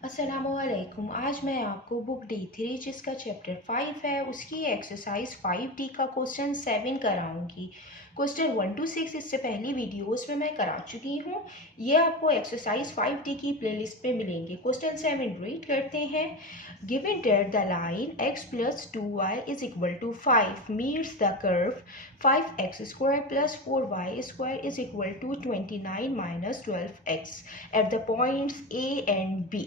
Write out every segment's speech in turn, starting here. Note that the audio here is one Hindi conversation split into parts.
अस्सलामुअलैकुम। आज मैं आपको बुक D3 जिसका चैप्टर 5 है उसकी एक्सरसाइज 5D का क्वेश्चन 7 कराऊंगी। क्वेश्चन 1 to 6 इससे पहली वीडियोस में मैं करा चुकी हूँ। ये आपको एक्सरसाइज 5D की प्लेलिस्ट पे मिलेंगे। क्वेश्चन 7 रीड करते हैं। Given that the line x plus 2y is equal to 5 meets the curve 5x square plus 4y square is equal to 29 minus 12x at the points A and B।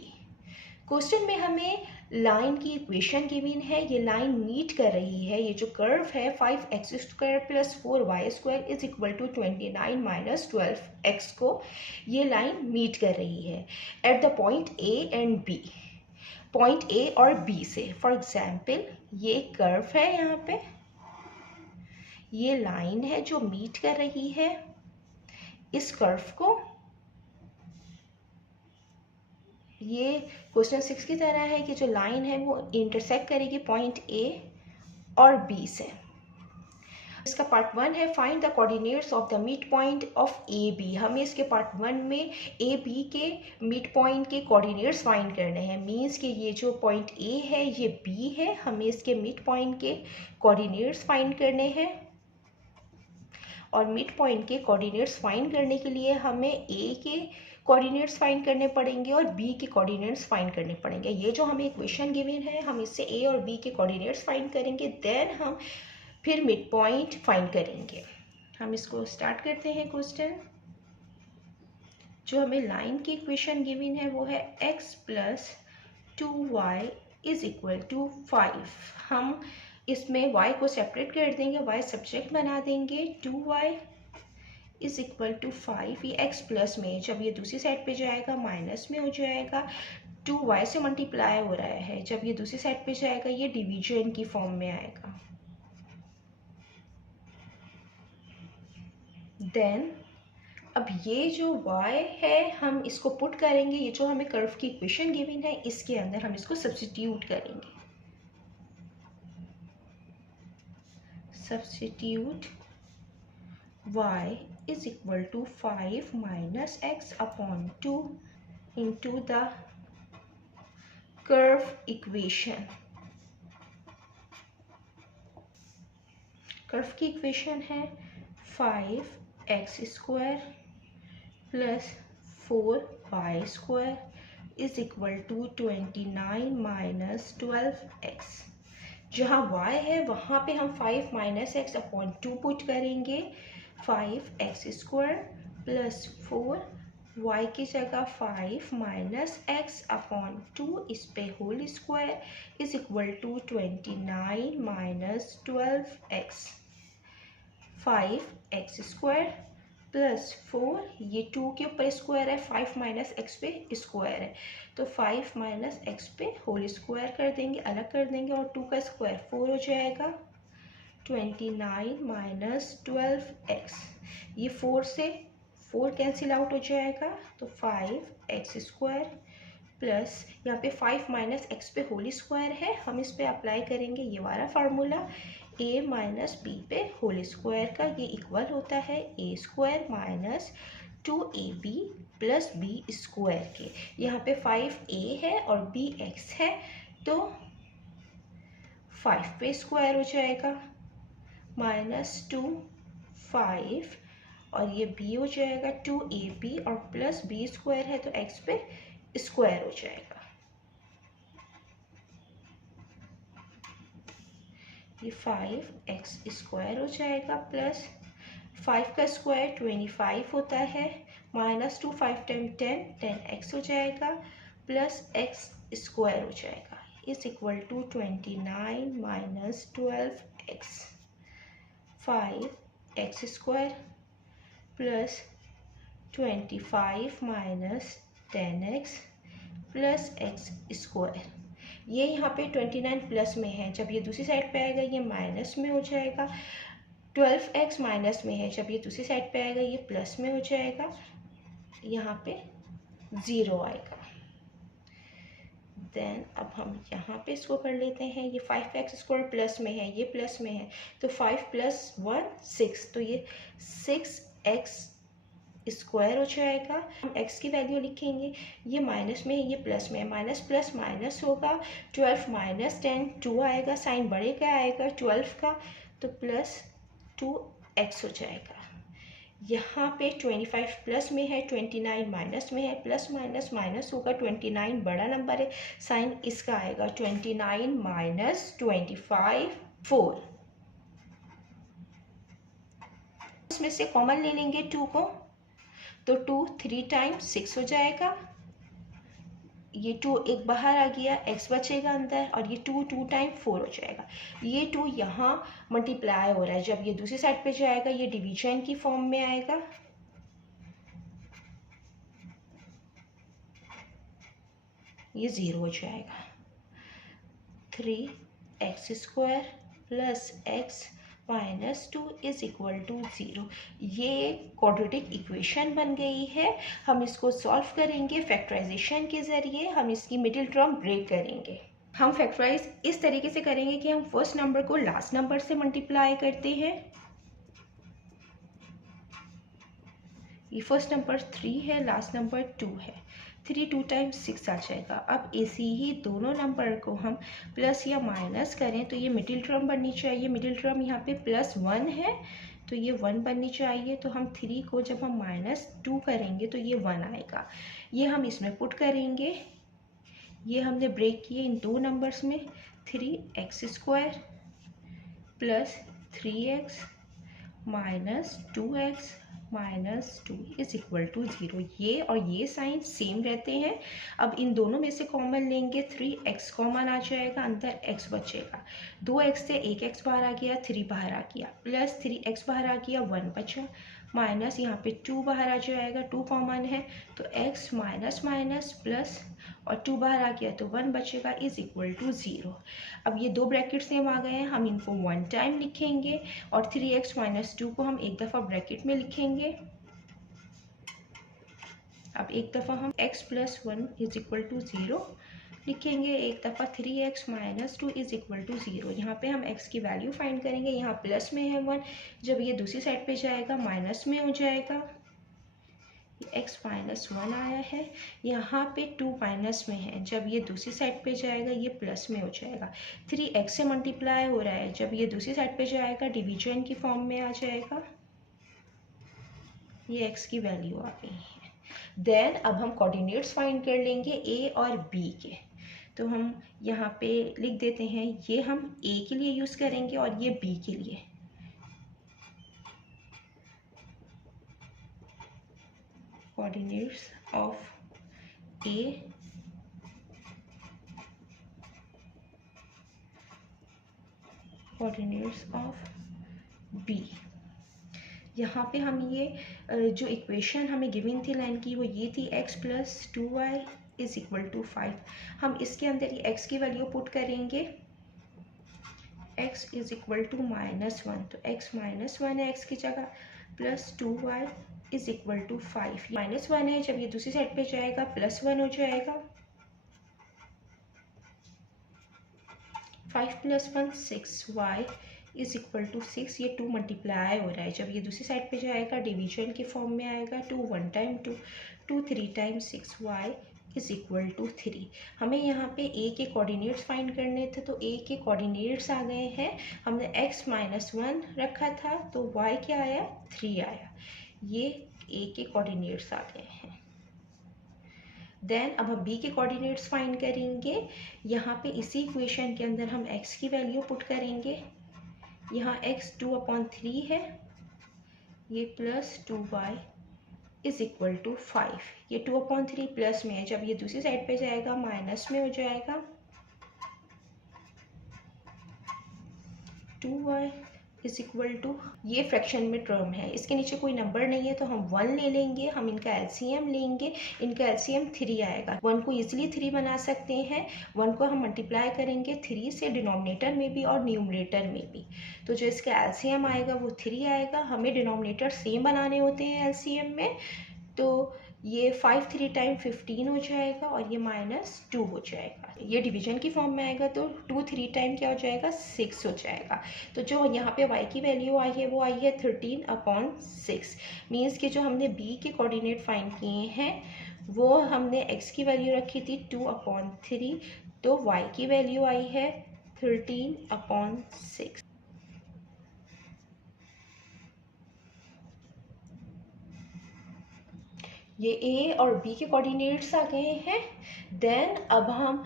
Question में हमें लाइन की इक्वेशन गिवन है। ये लाइन मीट कर रही है, ये जो कर्व है 5x² plus 4y² is equal to 29 minus 12x को ये लाइन मीट कर रही है at the point A and B। Point A और B से फॉर एग्जाम्पल ये कर्व है, यहाँ पे ये लाइन है जो मीट कर रही है इस कर्व को। ये क्वेश्चन 6 की तरह है कि जो लाइन है वो इंटरसेक्ट करेगी पॉइंट A और B से। इसका पार्ट 1 है find the coordinates of the mid point of AB। हमें इसके पार्ट 1 में AB के मिड पॉइंट के कोऑर्डिनेट्स फाइंड करने हैं। मींस कि ये जो पॉइंट A है ये B है, हमें इसके मिड पॉइंट के कोऑर्डिनेट्स फाइंड करने हैं। और मिड पॉइंट के कोऑर्डिनेट्स फाइंड करने के लिए हमें A के कोऑर्डिनेट्स फाइंड करने पड़ेंगे और B के कोऑर्डिनेट्स फाइंड करने पड़ेंगे। ये जो हमें इक्वेशन गिवन है हम इससे A और B के कोऑर्डिनेट्स फाइंड करेंगे, देन हम फिर मिड पॉइंट फाइंड करेंगे। हम इसको स्टार्ट करते हैं। क्वेश्चन जो हमें लाइन की इक्वेशन गिवन है वो है x plus 2y is equal to 5। हम इसमें y को सेपरेट कर देंगे, y सब्जेक्ट बना देंगे। 2y इज इक्वल टू 5, ये x प्लस में, जब ये दूसरी साइड पे जाएगा माइनस में हो जाएगा। 2y से मल्टीप्लाई हो रहा है, जब ये दूसरी साइड पे जाएगा ये डिवीजन की फॉर्म में आएगा। देन अब ये जो y है हम इसको पुट करेंगे, ये जो हमें कर्व की इक्वेशन गिवन है इसके अंदर हम इसको सब्स्टिट्यूट करेंगे। Substitute y is equal to 5 minus x upon 2 into the curve equation। Curve की इक्वेशन है 5x² plus 4y² is equal to 29 minus 12x। जहाँ y है वहाँ पे हम 5 माइनस एक्स अपॉन 2 पुट करेंगे। 5x² प्लस 4y की जगह 5 माइनस एक्स अपॉन 2 इस पे whole square is equal to 29 minus 12x। 5x² plus 4, ये 2 के ऊपर स्क्वायर है, 5 माइनस एक्स पे स्क्वायर है, तो 5 माइनस एक्स पे होल स्क्वायर कर देंगे, अलग कर देंगे और 2 का स्क्वायर 4 हो जाएगा। 29 माइनस 12x, ये 4 से 4 कैंसिल आउट हो जाएगा, तो 5x² प्लस यहाँ पे 5 माइनस एक्स पे होल स्क्वायर है, हम इस पे अप्लाई करेंगे ये वाला फार्मूला a माइनस बी पे होल स्क्वायर का। ये इक्वल होता है a² minus 2ab plus b² के। यहाँ पे 5a है और b x है, तो 5 पे स्क्वायर हो जाएगा माइनस 2 5 और ये b हो जाएगा 2ab और प्लस b² है तो x पे स्क्वायर हो जाएगा। ये 5x² हो जाएगा प्लस 5 का स्क्वायर 25 होता है, माइनस 2 5 टाइम 10x हो जाएगा प्लस x² हो जाएगा is equal to 29 minus 12x। 5x² plus 25 minus 10x plus x²। ये यहाँ पे 29 प्लस में है, जब ये दूसरी साइड पे आएगा ये माइनस में हो जाएगा। 12x माइनस में है, जब ये दूसरी साइड पे आएगा ये प्लस में हो जाएगा, यहाँ पे 0 आएगा। देन अब हम यहाँ पे इसको कर लेते हैं। ये 5x² प्लस में है, ये प्लस में है, तो 5 प्लस 1 6, तो ये 6x स्क्वायर हो जाएगा। हम x की वैल्यू लिखेंगे, ये माइनस में है ये प्लस में है, माइनस प्लस माइनस होगा, 12 माइनस 10 2 आएगा, साइन बड़े का आएगा 12 का, तो प्लस 2x हो जाएगा। यहाँ पे 25 प्लस में है, 29 माइनस में है, प्लस माइनस माइनस होगा, 29 बड़ा नंबर है, साइन इसका आएगा 29 माइनस 25 4। इसमें से कॉमन ले लेंगे 2 को, तो 2 3 टाइम्स 6 हो जाएगा, ये 2 एक बाहर आ गया, x बचेगा अंदर, और ये 2 टाइम 4 हो जाएगा। ये 2 यहाँ मल्टीप्लाई हो रहा है, जब ये दूसरी साइड पे जाएगा ये डिवीजन की फॉर्म में आएगा, ये 0 हो जाएगा। 3x² plus x minus 2 is equal to 0। ये क्वाड्रेटिक इक्वेशन बन गई है। हम इसको सॉल्व करेंगे फैक्टराइजेशन के ज़रिए, हम इसकी मिडिल टर्म ब्रेक करेंगे। हम फैक्टराइज इस तरीके से करेंगे कि हम फर्स्ट नंबर को लास्ट नंबर से मल्टीप्लाई करते हैं। ये फर्स्ट नंबर 3 है, लास्ट नंबर 2 है, 3 2 टाइम्स 6 आ जाएगा। अब ऐसे ही दोनों नंबर को हम प्लस या माइनस करें तो ये मिडिल टर्म बननी चाहिए। मिडिल टर्म यहाँ पे +1 है तो ये 1 बननी चाहिए। तो हम 3 को जब हम -2 करेंगे तो ये 1 आएगा। ये हम इसमें पुट करेंगे, ये हमने ब्रेक किए इन दो नंबर्स में, 3x² plus 3x minus 2x minus 2 is equal to 0। ये और ये साइन सेम रहते हैं। अब इन दोनों में से कॉमन लेंगे, 3x कॉमन आ जाएगा, अंदर x बचेगा, 2x से 1x बाहर आ गया, 3 बाहर आ गया, प्लस 3x बाहर आ गया, 1 बचा, माइनस यहाँ पे 2 बाहर आ जाएगा, 2 कॉमन है तो x माइनस माइनस प्लस और 2 बाहर आ गया तो 1 बचेगा, इज इक्वल टू 0। अब ये दो ब्रैकेट सेम आ गए हैं, हम इनको 1 टाइम लिखेंगे और 3x माइनस 2 को हम एक दफ़ा ब्रैकेट में लिखेंगे। अब एक दफ़ा हम x plus 1 is equal to 0 लिखेंगे, एक दफ़ा 3x minus 2 is equal to 0। यहाँ पे हम x की वैल्यू फाइंड करेंगे, यहाँ प्लस में है 1, जब ये दूसरी साइड पे जाएगा माइनस में हो जाएगा, x माइनस 1 आया है, यहाँ पे 2 माइनस में है, जब ये दूसरी साइड पे जाएगा ये प्लस में हो जाएगा, 3x से मल्टीप्लाई हो रहा है, जब ये दूसरी साइड पे जाएगा डिवीजन की फॉर्म में आ जाएगा, ये x की वैल्यू आ गई है। देन अब हम कोऑर्डिनेट्स फाइंड कर लेंगे a और b के, तो हम यहाँ पे लिख देते हैं, ये हम a के लिए यूज़ करेंगे और ये b के लिए। Coordinates of a coordinates of b। यहाँ पे हम ये जो इक्वेशन हमें गिवन थी लाइन की वो ये थी, x plus 2y is equal to 5। हम इसके अंदर ये x की वैल्यू पुट करेंगे, x इज इक्वल टू -1, तो x -1 है x की जगह, plus 2y is equal to 5। -1 है, जब ये दूसरी साइड पे जाएगा +1 हो जाएगा, 5 + 1 6y इज इक्वल टू 6। ये 2 मल्टीप्लाई हो रहा है, जब ये दूसरी साइड पे जाएगा डिवीजन की फॉर्म में आएगा, 2 1 time 2 2 3 time 6y is equal to 3। हमें यहाँ पे a के कोऑर्डिनेट्स फाइंड करने थे, तो a के कोऑर्डिनेट्स आ गए हैं। हमने x -1 रखा था तो y क्या आया, 3 आया। ये a के कोऑर्डिनेट्स आ गए हैं। देन अब हम b के कोऑर्डिनेट्स फाइंड करेंगे। यहाँ पे इसी इक्वेशन के अंदर हम x की वैल्यू पुट करेंगे, यहाँ x 2/3 है, ये plus 2y is equal to 5। ये 2/3 प्लस में है, जब ये दूसरी साइड पे जाएगा माइनस में हो जाएगा, 2y इज इक्वल टू, ये फ्रैक्शन में टर्म है, इसके नीचे कोई नंबर नहीं है तो हम 1 ले लेंगे, हम इनका एलसीएम लेंगे, इनका एलसीएम 3 आएगा। 1 को इजीली 3 बना सकते हैं, 1 को हम मल्टीप्लाई करेंगे 3 से डिनोमिनेटर में भी और न्यूमरेटर में भी, तो जो इसका एलसीएम आएगा वो 3 आएगा। हमें डिनोमिनेटर सेम बनाने होते हैं एलसीएम में, तो ये 5 3 टाइम 15 हो जाएगा और ये -2 हो जाएगा। ये डिवीजन की फॉर्म में आएगा तो 2 3 टाइम क्या हो जाएगा 6 हो जाएगा। तो जो यहाँ पे y की वैल्यू आई है वो आई है 13/6। मीन्स कि जो हमने b के कोऑर्डिनेट फाइंड किए हैं वो हमने x की वैल्यू रखी थी 2/3, तो y की वैल्यू आई है 13/6। ये a और b के कोऑर्डिनेट्स आ गए हैं। देन अब हम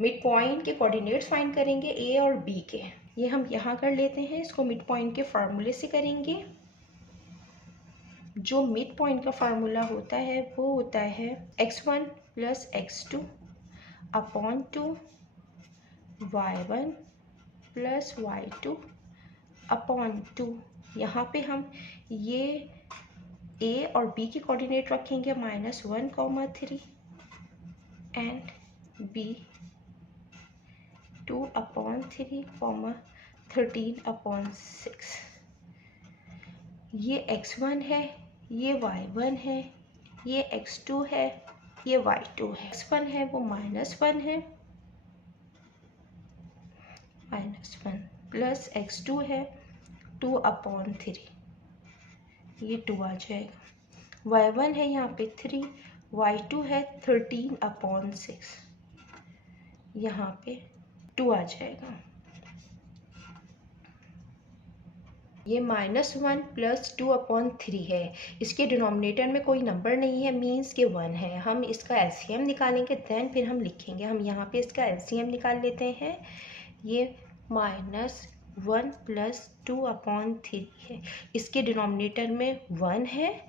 मिड पॉइंट के कोऑर्डिनेट्स फाइंड करेंगे a और b के। ये हम यहाँ कर लेते हैं, इसको मिड पॉइंट के फार्मूले से करेंगे। जो मिड पॉइंट का फार्मूला होता है वो होता है x1 + x2 upon 2 y1 + y2 upon 2। यहाँ पे हम ये a और b के कोऑर्डिनेट रखेंगे -1, 3 एंड b 2/3, 13/6। ये x1 है, ये y1 है, ये x2 है, ये y2 है। x1 है वो -1 है, -1 प्लस x2 है 2/3, ये 2 आ जाएगा। y1 है यहाँ पे 3, y2 है 13/6, यहाँ पे 2 आ जाएगा। ये -1 + 2/3 है। इसके डिनोमिनेटर में कोई नंबर नहीं है, मीन्स के 1 है। हम इसका एलसीएम निकालेंगे, देन फिर हम लिखेंगे। हम यहाँ पे इसका एलसीएम निकाल लेते हैं। ये -1 + 2/3 है। इसके डिनोमिनेटर में 1 है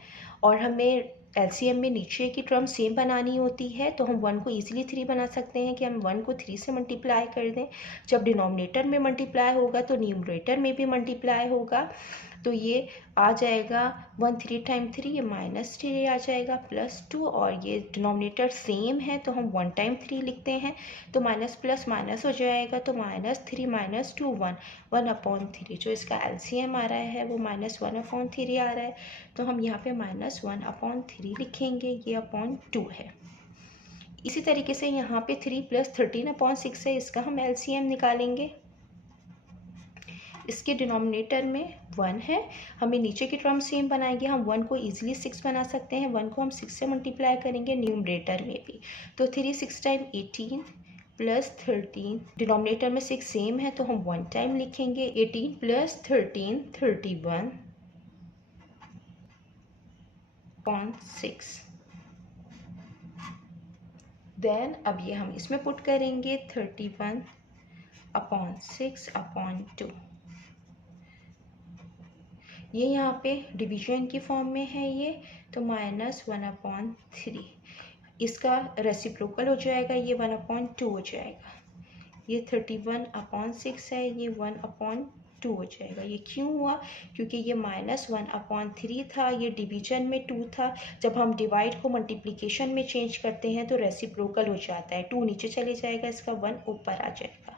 और हमें एलसीएम में नीचे की टर्म सेम बनानी होती है, तो हम 1 को ईजिली 3 बना सकते हैं कि हम 1 को 3 से मल्टीप्लाई कर दें। जब डिनोमिनेटर में मल्टीप्लाई होगा तो न्यूमरेटर में भी मल्टीप्लाई होगा। तो ये आ जाएगा 1 3 टाइम 3, ये -3 आ जाएगा +2, और ये डिनोमिनेटर सेम है तो हम 1 टाइम 3 लिखते हैं, तो माइनस प्लस माइनस हो जाएगा, तो -3 - 2 1 1/3। जो इसका एलसीएम आ रहा है वो -1/3 आ रहा है, तो हम यहाँ पे -1/3 लिखेंगे, ये अपॉन 2 है। इसी तरीके से यहाँ पे 3 + 13/6 है, इसका हम एलसीएम निकालेंगे। इसके डिनोमिनेटर में 1 है, हमें नीचे की टर्म सेम बनाएंगे। हम 1 को ईजिली 6 बना सकते हैं, 1 को हम 6 से मल्टीप्लाई करेंगे न्यूमरेटर में भी। तो 3 6 टाइम 18 + 13, डिनोमिनेटर में 6 सेम है तो हम 1 टाइम लिखेंगे। 18 + 13 31/6। देन अब ये हम इसमें पुट करेंगे 31/6/2। ये यहाँ पे डिवीजन की फॉर्म में है ये, तो -1/3। इसका रेसिप्रोकल हो जाएगा, ये 1/2 हो जाएगा। ये 31/6 है, ये 1/2 हो जाएगा। ये क्यों हुआ? क्योंकि ये -1/3 था, ये डिवीजन में 2 था। जब हम डिवाइड को मल्टीप्लिकेशन में चेंज करते हैं तो रेसिप्रोकल हो जाता है, 2 नीचे चले जाएगा, इसका 1 ऊपर आ जाएगा।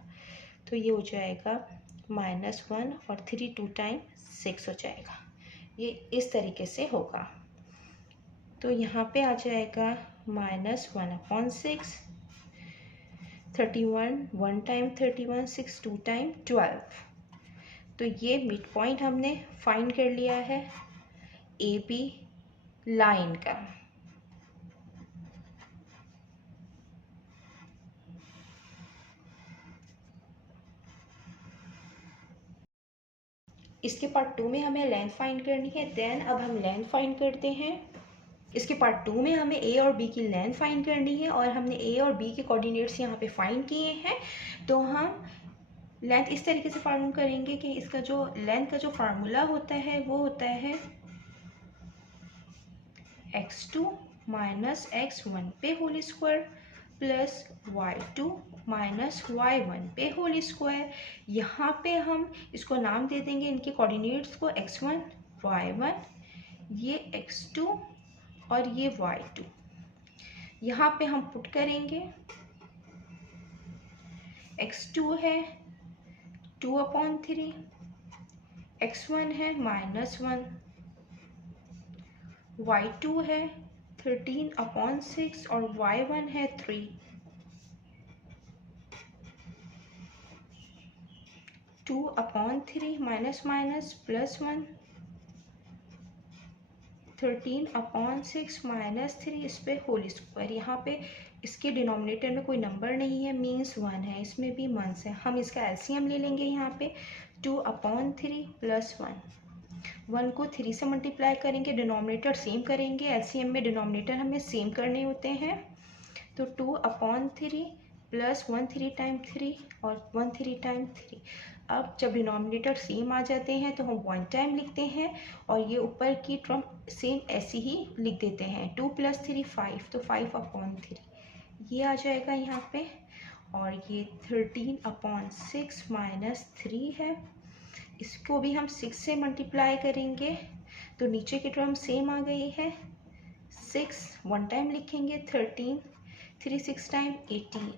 तो ये हो जाएगा -1 और 3 2 टाइम 6 हो जाएगा। ये इस तरीके से होगा। तो यहाँ पे आ जाएगा -1/6, 31 1 टाइम 31, 6 2 टाइम 12। तो ये मिड पॉइंट हमने फाइंड कर लिया है ए बी लाइन का। इसके पार्ट 2 में हमें लेंथ फाइंड करनी है। देन अब हम लेंथ फाइंड करते हैं। इसके पार्ट 2 में हमें ए और बी की लेंथ फाइंड करनी है, और हमने ए और बी के कोऑर्डिनेट्स यहाँ पे फाइंड किए हैं। तो हम लेंथ इस तरीके से फाइंड करेंगे कि इसका जो लेंथ का जो फार्मूला होता है वो होता है x2 - x1 पे whole square plus y2 - y1 पे होल स्क्वायर। यहाँ पे हम इसको नाम दे देंगे, इनके कोऑर्डिनेट्स को x1 y1, ये x2 और ये y2। यहाँ पे हम पुट करेंगे, x2 है 2/3, x1 है -1, y2 है 13/6 और y1 है 3। 2/3 माइनस माइनस प्लस 1। 13/6 माइनस 3 इस पे होल स्क्वायर। यहाँ पे इसके डिनोमिनेटर में कोई नंबर नहीं है, मीन्स 1 है, इसमें भी मंस है। हम इसका एलसीएम ले लेंगे। यहाँ पे 2/3 प्लस 1 को 3 से मल्टीप्लाई करेंगे, डिनोमिनेटर सेम करेंगे। एलसीएम में डिनोमिनेटर हमें सेम करने होते हैं। तो 2/3 प्लस 1 3 टाइम 3 और 1 3 टाइम 3। अब जब डिनोमिनेटर सेम आ जाते हैं तो हम 1 टाइम लिखते हैं और ये ऊपर की टर्म सेम ऐसी ही लिख देते हैं। 2 + 3 5, तो 5/3 ये आ जाएगा यहाँ पे। और ये 13/6 माइनस 3 है, इसको भी हम 6 से मल्टीप्लाई करेंगे तो नीचे की टर्म सेम आ गई है। 6 1 टाइम लिखेंगे, 13 3 6 टाइम 18,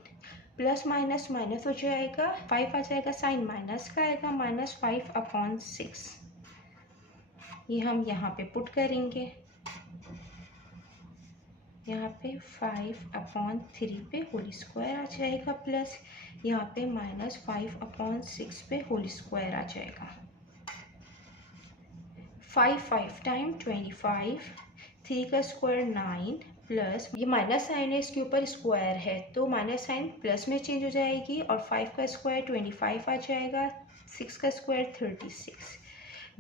प्लस माइनस माइनस हो जाएगा, 5 आ जाएगा, साइन माइनस का आएगा, -5/6। ये हम यहाँ पे पुट करेंगे। यहाँ पे 5/3 पे होल स्क्वायर आ जाएगा, प्लस यहाँ पे -5/6 पे होल स्क्वायर आ जाएगा। 5 5 टाइम 25, 3 का स्क्वायर 9, प्लस ये माइनस साइन है, इसके ऊपर स्क्वायर है तो माइनस साइन प्लस में चेंज हो जाएगी और 5 का स्क्वायर 25 आ जाएगा, 6 का स्क्वायर 36।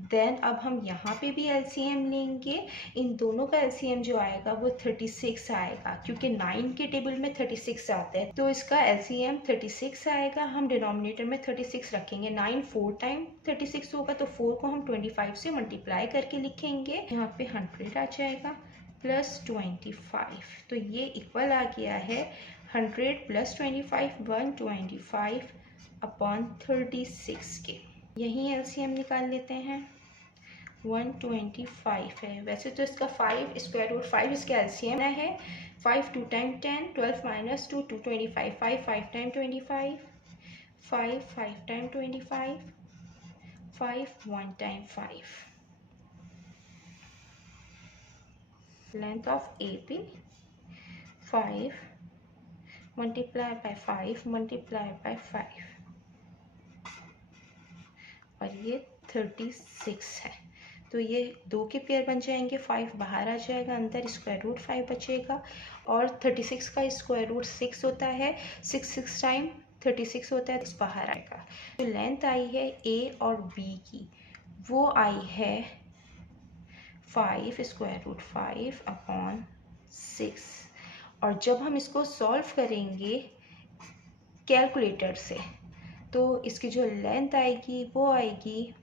देन अब हम यहाँ पे भी एलसीएम लेंगे। इन दोनों का एलसीएम जो आएगा वो 36 आएगा, क्योंकि 9 के टेबल में 36 आता है तो इसका एलसीएम 36 आएगा। हम डिनोमिनेटर में 36 रखेंगे। 9 4 टाइम 36 होगा तो 4 को हम 25 से मल्टीप्लाई करके लिखेंगे। यहाँ पे 100 आ जाएगा प्लस 25, तो ये इक्वल आ गया है 100 + 25 125/36 के। यहीं एलसीएम निकाल लेते हैं। 125 है, वैसे तो इसका 5 स्क्वायर रूट 5 इसका एलसीएम है। 5 2 time 10, 12 minus 2 2 25, 5 5 time 25, 5 5 time 25, 5 1 time 5। Length of AP 5 multiply by 5 multiply by 5 और ये 36 है। तो ये 2 के पेयर बन जाएंगे, 5 बाहर आ जाएगा, अंदर स्क्वायर रूट 5 बचेगा और 36 का स्क्वायर रूट 6 होता है। 6 6 टाइम 36 होता है, इस बाहर आएगा। जो लेंथ आई है A और B की वो आई है 5 स्क्वायर रूट 5/6। और जब हम इसको सॉल्व करेंगे कैलकुलेटर से तो इसकी जो लेंथ आएगी वो आएगी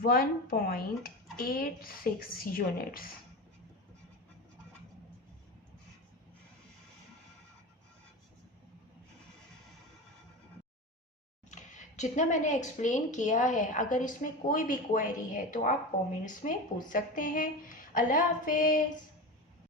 1.86 यूनिट्स। जितना मैंने एक्सप्लेन किया है, अगर इसमें कोई भी क्वेरी है तो आप कमेंट्स में पूछ सकते हैं। अल्लाह हाफिज़।